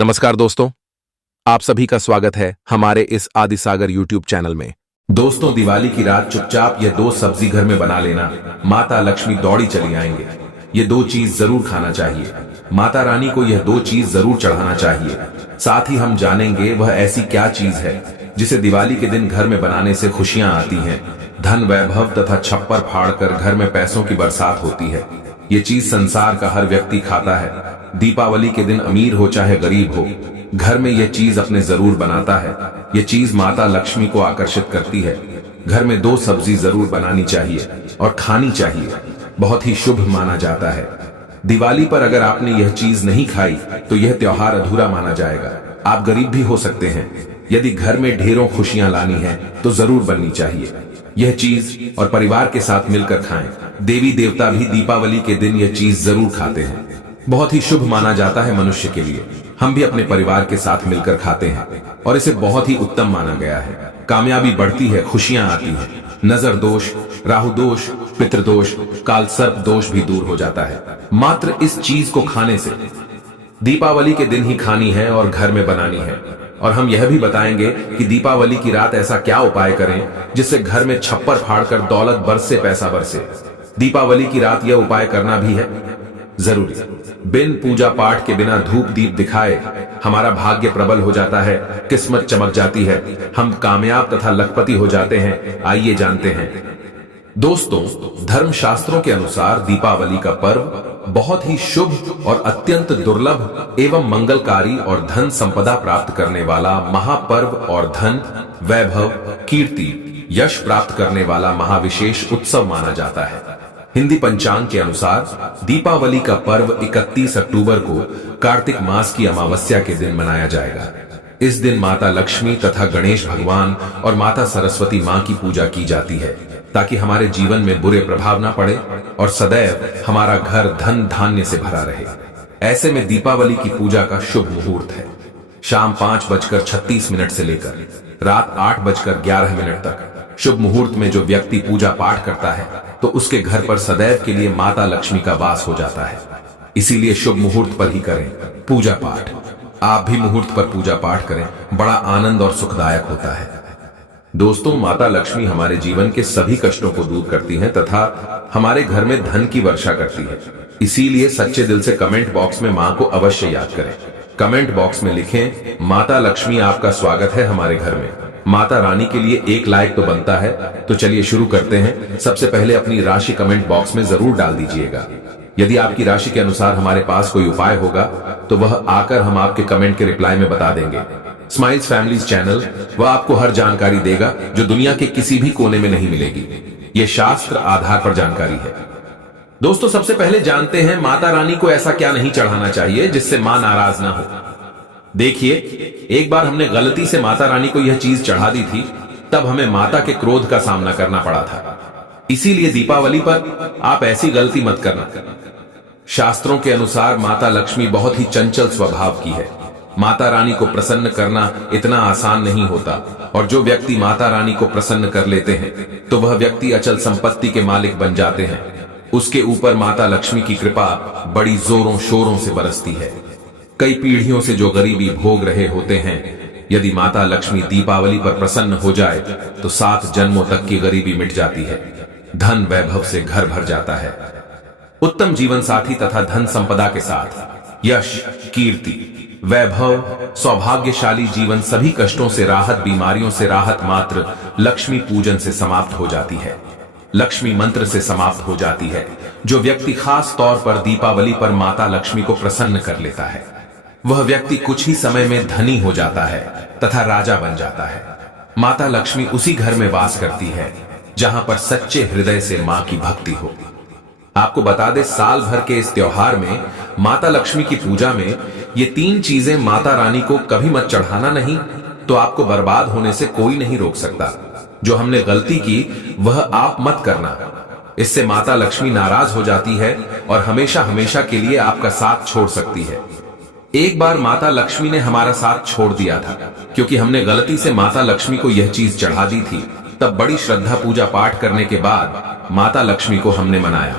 नमस्कार दोस्तों, आप सभी का स्वागत है हमारे इस आदिसागर यूट्यूब चैनल में। दोस्तों, दिवाली की रात चुपचाप ये दो सब्जी घर में बना लेना, माता लक्ष्मी दौड़ी चली आएंगे। ये दो चीज जरूर खाना चाहिए। माता रानी को यह दो चीज जरूर चढ़ाना चाहिए। साथ ही हम जानेंगे वह ऐसी क्या चीज है जिसे दिवाली के दिन घर में बनाने से खुशियां आती हैं, धन वैभव तथा छप्पर फाड़कर घर में पैसों की बरसात होती है। ये चीज संसार का हर व्यक्ति खाता है। दीपावली के दिन अमीर हो चाहे गरीब हो, घर में यह चीज अपने जरूर बनाता है। यह चीज माता लक्ष्मी को आकर्षित करती है। घर में दो सब्जी जरूर बनानी चाहिए और खानी चाहिए। बहुत ही शुभ माना जाता है। दिवाली पर अगर आपने यह चीज नहीं खाई तो यह त्योहार अधूरा माना जाएगा। आप गरीब भी हो सकते हैं। यदि घर में ढेरों खुशियां लानी है तो जरूर बननी चाहिए यह चीज, और परिवार के साथ मिलकर खाएं। देवी देवता भी दीपावली के दिन यह चीज जरूर खाते हैं। बहुत ही शुभ माना जाता है मनुष्य के लिए। हम भी अपने परिवार के साथ मिलकर खाते हैं और इसे बहुत ही उत्तम माना गया है। कामयाबी बढ़ती है, खुशियां आती हैं, नजर दोष, राहु दोष, पितृदोष, काल सर्प दोष भी दूर हो जाता है। मात्र इस चीज को खाने से। दीपावली के दिन ही खानी है और घर में बनानी है। और हम यह भी बताएंगे कि दीपावली की रात ऐसा क्या उपाय करें जिससे घर में छप्पर फाड़कर दौलत बरसे, पैसा बरसे। दीपावली की रात यह उपाय करना भी है जरूरी। बिन पूजा पाठ के बिना धूप दीप दिखाए हमारा भाग्य प्रबल हो जाता है, किस्मत चमक जाती है, हम कामयाब तथा लखपति हो जाते हैं। आइए जानते हैं। दोस्तों, धर्मशास्त्रों के अनुसार दीपावली का पर्व बहुत ही शुभ और अत्यंत दुर्लभ एवं मंगलकारी और धन संपदा प्राप्त करने वाला महापर्व और धन, वैभव, कीर्ति, यश प्राप्त करने वाला महाविशेष उत्सव माना जाता है। हिंदी पंचांग के अनुसार दीपावली का पर्व 31 अक्टूबर को कार्तिक मास की अमावस्या के दिन मनाया जाएगा। इस दिन माता लक्ष्मी तथा गणेश भगवान और माता सरस्वती मां की पूजा की जाती है ताकि हमारे जीवन में बुरे प्रभाव ना पड़े और सदैव हमारा घर धन धान्य से भरा रहे। ऐसे में दीपावली की पूजा का शुभ मुहूर्त है शाम 5:36 से लेकर रात 8:11 तक। शुभ मुहूर्त में जो व्यक्ति पूजा पाठ करता है तो उसके घर पर सदैव के लिए माता लक्ष्मी का वास हो जाता है। इसीलिए शुभ मुहूर्त पर ही करें पूजा पाठ। आप भी मुहूर्त पर पूजा पाठ करें, बड़ा आनंद और सुखदायक होता है। दोस्तों, माता लक्ष्मी हमारे जीवन के सभी कष्टों को दूर करती हैं तथा हमारे घर में धन की वर्षा करती है। इसीलिए सच्चे दिल से कमेंट बॉक्स में मां को अवश्य याद करें। कमेंट बॉक्स में लिखें, माता लक्ष्मी आपका स्वागत है हमारे घर में। माता रानी के लिए एक लाइक तो बनता है। तो चलिए शुरू करते हैं। सबसे पहले अपनी राशि कमेंट बॉक्स में जरूर डाल दीजिएगा। यदि आपकी राशि के अनुसार हमारे पास कोई उपाय होगा तो वह आकर हम आपके कमेंट के रिप्लाई में बता देंगे। स्माइल्स फैमिलीज चैनल वह आपको हर जानकारी देगा जो दुनिया के किसी भी कोने में नहीं मिलेगी। यह शास्त्र आधार पर जानकारी है। दोस्तों, सबसे पहले जानते हैं माता रानी को ऐसा क्या नहीं चढ़ाना चाहिए जिससे मां नाराज ना हो। देखिए, एक बार हमने गलती से माता रानी को यह चीज चढ़ा दी थी, तब हमें माता के क्रोध का सामना करना पड़ा था। इसीलिए दीपावली पर आप ऐसी गलती मत करना। शास्त्रों के अनुसार माता लक्ष्मी बहुत ही चंचल स्वभाव की है। माता रानी को प्रसन्न करना इतना आसान नहीं होता, और जो व्यक्ति माता रानी को प्रसन्न कर लेते हैं तो वह व्यक्ति अचल संपत्ति के मालिक बन जाते हैं। उसके ऊपर माता लक्ष्मी की कृपा बड़ी जोरों शोरों से बरसती है। कई पीढ़ियों से जो गरीबी भोग रहे होते हैं, यदि माता लक्ष्मी दीपावली पर प्रसन्न हो जाए तो 7 जन्मों तक की गरीबी मिट जाती है। धन वैभव से घर भर जाता है। उत्तम जीवन साथी तथा धन संपदा के साथ यश, कीर्ति, वैभव, सौभाग्यशाली जीवन, सभी कष्टों से राहत, बीमारियों से राहत मात्र लक्ष्मी पूजन से समाप्त हो जाती है। लक्ष्मी मंत्र से समाप्त हो जाती है। जो व्यक्ति खास तौर पर दीपावली पर माता लक्ष्मी को प्रसन्न कर लेता है वह व्यक्ति कुछ ही समय में धनी हो जाता है तथा राजा बन जाता है। माता लक्ष्मी उसी घर में वास करती है जहां पर सच्चे हृदय से मां की भक्ति हो। आपको बता दें, साल भर के इस त्योहार में माता लक्ष्मी की पूजा में ये 3 चीजें माता रानी को कभी मत चढ़ाना, नहीं तो आपको बर्बाद होने से कोई नहीं रोक सकता। जो हमने गलती की वह आप मत करना। इससे माता लक्ष्मी नाराज हो जाती है और हमेशा हमेशा के लिए आपका साथ छोड़ सकती है। एक बार माता लक्ष्मी ने हमारा साथ छोड़ दिया था क्योंकि हमने गलती से माता लक्ष्मी को यह चीज चढ़ा दी थी। तब बड़ी श्रद्धा पूजा पाठ करने के बाद माता लक्ष्मी को हमने मनाया,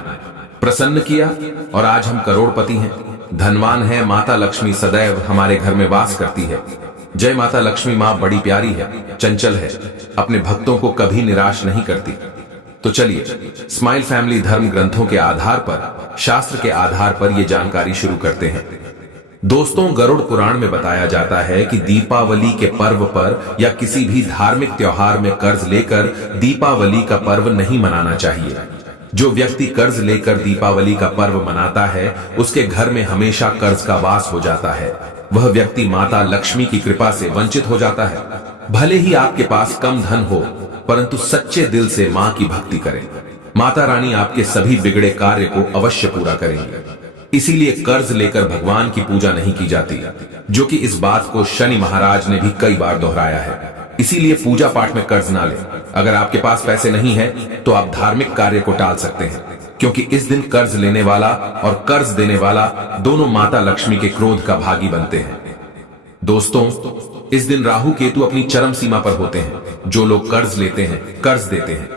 प्रसन्न किया और आज हम करोड़पति हैं। धनवान है, माता लक्ष्मी सदैव हमारे घर में वास करती है। जय माता लक्ष्मी माँ बड़ी प्यारी है, चंचल है, अपने भक्तों को कभी निराश नहीं करती। तो चलिए स्माइल फैमिली धर्म ग्रंथों के आधार पर, शास्त्र के आधार पर यह जानकारी शुरू करते हैं। दोस्तों, गरुड़ पुराण में बताया जाता है कि दीपावली के पर्व पर या किसी भी धार्मिक त्योहार में कर्ज लेकर दीपावली का पर्व नहीं मनाना चाहिए। जो व्यक्ति कर्ज लेकर दीपावली का पर्व मनाता है उसके घर में हमेशा कर्ज का वास हो जाता है। वह व्यक्ति माता लक्ष्मी की कृपा से वंचित हो जाता है। भले ही आपके पास कम धन हो, परंतु सच्चे दिल से मां की भक्ति करें, माता रानी आपके सभी बिगड़े कार्य को अवश्य पूरा करेंगे। इसीलिए कर्ज लेकर भगवान की पूजा नहीं की जाती, जो कि इस बात को शनि महाराज ने भी कई बार दोहराया है। इसीलिए पूजा पाठ में कर्ज ना लें। अगर आपके पास पैसे नहीं है तो आप धार्मिक कार्य को टाल सकते हैं, क्योंकि इस दिन कर्ज लेने वाला और कर्ज देने वाला दोनों माता लक्ष्मी के क्रोध का भागी बनते हैं। दोस्तों, इस दिन राहु केतु अपनी चरम सीमा पर होते हैं। जो लोग कर्ज लेते हैं, कर्ज देते हैं,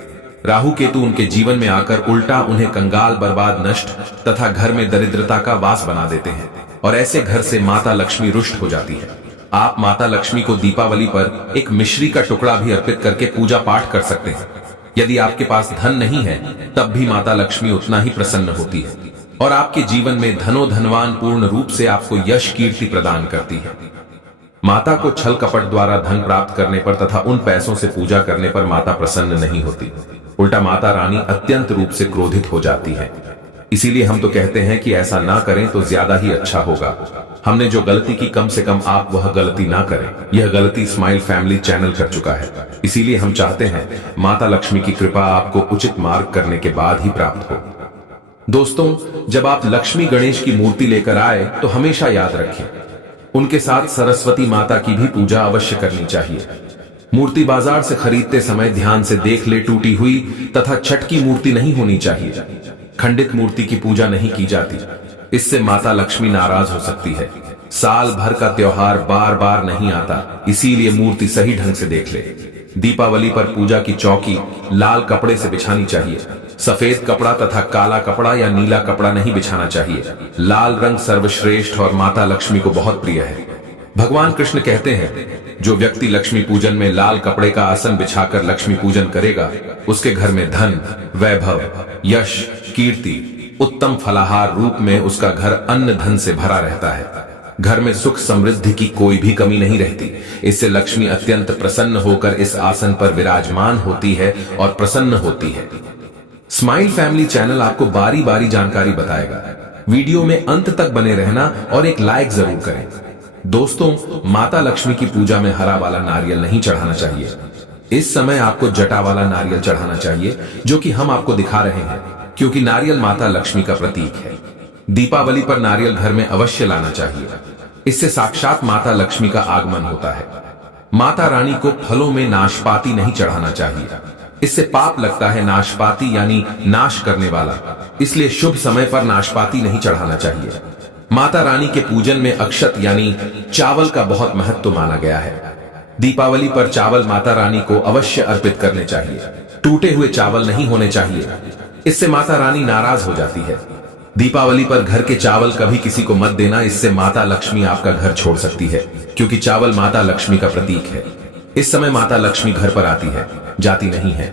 राहु केतु उनके जीवन में आकर उल्टा उन्हें कंगाल, बर्बाद, नष्ट तथा घर में दरिद्रता का वास बना देते हैं और ऐसे घर से माता लक्ष्मी रुष्ट हो जाती है। आप माता लक्ष्मी को दीपावली पर एक मिश्री का टुकड़ा भी अर्पित करके पूजा पाठ कर सकते हैं। यदि आपके पास धन नहीं है तब भी माता लक्ष्मी उतना ही प्रसन्न होती है और आपके जीवन में धनो धनवान पूर्ण रूप से आपको यश कीर्ति प्रदान करती है। माता को छल कपट द्वारा धन प्राप्त करने पर तथा उन पैसों से पूजा करने पर माता प्रसन्न नहीं होती, उल्टा माता रानी अत्यंत रूप से क्रोधित हो जाती है। इसीलिए हम तो कहते हैं कि ऐसा ना करें तो ज्यादा ही अच्छा होगा। हमने जो गलती की, कम से कम आप वह गलती ना करें। यह गलती स्माइल फैमिली चैनल कर चुका है। इसीलिए हम चाहते हैं माता लक्ष्मी की कृपा आपको उचित मार्ग करने के बाद ही प्राप्त हो। दोस्तों, जब आप लक्ष्मी गणेश की मूर्ति लेकर आए तो हमेशा याद रखें, उनके साथ सरस्वती माता की भी पूजा अवश्य करनी चाहिए। मूर्ति बाजार से खरीदते समय ध्यान से देख ले, टूटी हुई तथा छठ की मूर्ति नहीं होनी चाहिए। खंडित मूर्ति की पूजा नहीं की जाती, इससे माता लक्ष्मी नाराज हो सकती है। साल भर का त्योहार बार बार नहीं आता, इसीलिए मूर्ति सही ढंग से देख ले। दीपावली पर पूजा की चौकी लाल कपड़े से बिछानी चाहिए। सफेद कपड़ा तथा काला कपड़ा या नीला कपड़ा नहीं बिछाना चाहिए। लाल रंग सर्वश्रेष्ठ और माता लक्ष्मी को बहुत प्रिय है। भगवान कृष्ण कहते हैं, जो व्यक्ति लक्ष्मी पूजन में लाल कपड़े का आसन बिछाकर लक्ष्मी पूजन करेगा, उसके घर में धन, वैभव, यश, कीर्ति, उत्तम फलाहार रूप में उसका घर अन्न धन से भरा रहता है। घर में सुख समृद्धि की कोई भी कमी नहीं रहती। इससे लक्ष्मी अत्यंत प्रसन्न होकर इस आसन पर विराजमान होती है और प्रसन्न होती है। स्माइल फैमिली चैनल आपको बारी बारी जानकारी बताएगा। वीडियो में अंत तक बने रहना और एक लाइक जरूर करें। दोस्तों, माता लक्ष्मी की पूजा में हरा वाला नारियल नहीं चढ़ाना चाहिए। इस समय आपको जटा वाला नारियल चढ़ाना चाहिए, जो कि हम आपको दिखा रहे हैं, क्योंकि नारियल माता लक्ष्मी का प्रतीक है। दीपावली पर नारियल घर में अवश्य लाना चाहिए। इससे साक्षात माता लक्ष्मी का आगमन होता है। माता रानी को फलों में नाशपाती नहीं चढ़ाना चाहिए, इससे पाप लगता है। नाशपाती यानी नाश करने वाला, इसलिए शुभ समय पर नाशपाती नहीं चढ़ाना चाहिए। माता रानी के पूजन में अक्षत यानी चावल का बहुत महत्व माना गया है। दीपावली पर चावल माता रानी को अवश्य अर्पित करने चाहिए। टूटे हुए चावल नहीं होने चाहिए, इससे माता रानी नाराज हो जाती है। दीपावली पर घर के चावल कभी किसी को मत देना, इससे माता लक्ष्मी आपका घर छोड़ सकती है, क्योंकि चावल माता लक्ष्मी का प्रतीक है। इस समय माता लक्ष्मी घर पर आती है, जाती नहीं है।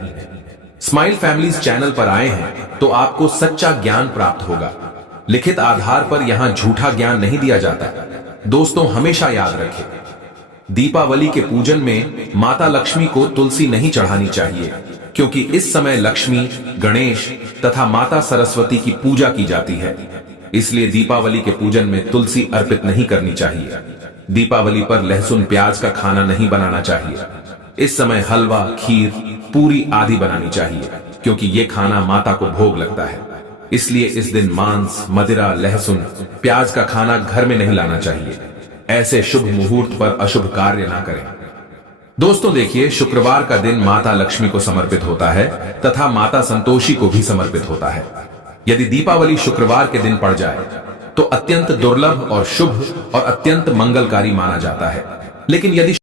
स्माइल फैमिलीज चैनल पर आए हैं तो आपको सच्चा ज्ञान प्राप्त होगा। लिखित आधार पर यहां झूठा ज्ञान नहीं दिया जाता। दोस्तों, हमेशा याद रखें, दीपावली के पूजन में माता लक्ष्मी को तुलसी नहीं चढ़ानी चाहिए, क्योंकि इस समय लक्ष्मी, गणेश तथा माता सरस्वती की पूजा की जाती है। इसलिए दीपावली के पूजन में तुलसी अर्पित नहीं करनी चाहिए। दीपावली पर लहसुन प्याज का खाना नहीं बनाना चाहिए। इस समय हलवा, खीर, पूरी आदि बनानी चाहिए, क्योंकि ये खाना माता को भोग लगता है। इसलिए इस दिन मांस, मदिरा, लहसुन, प्याज का खाना घर में नहीं लाना चाहिए। ऐसे शुभ मुहूर्त पर अशुभ कार्य ना करें। दोस्तों देखिए, शुक्रवार का दिन माता लक्ष्मी को समर्पित होता है तथा माता संतोषी को भी समर्पित होता है। यदि दीपावली शुक्रवार के दिन पड़ जाए तो अत्यंत दुर्लभ और शुभ और अत्यंत मंगलकारी माना जाता है। लेकिन यदि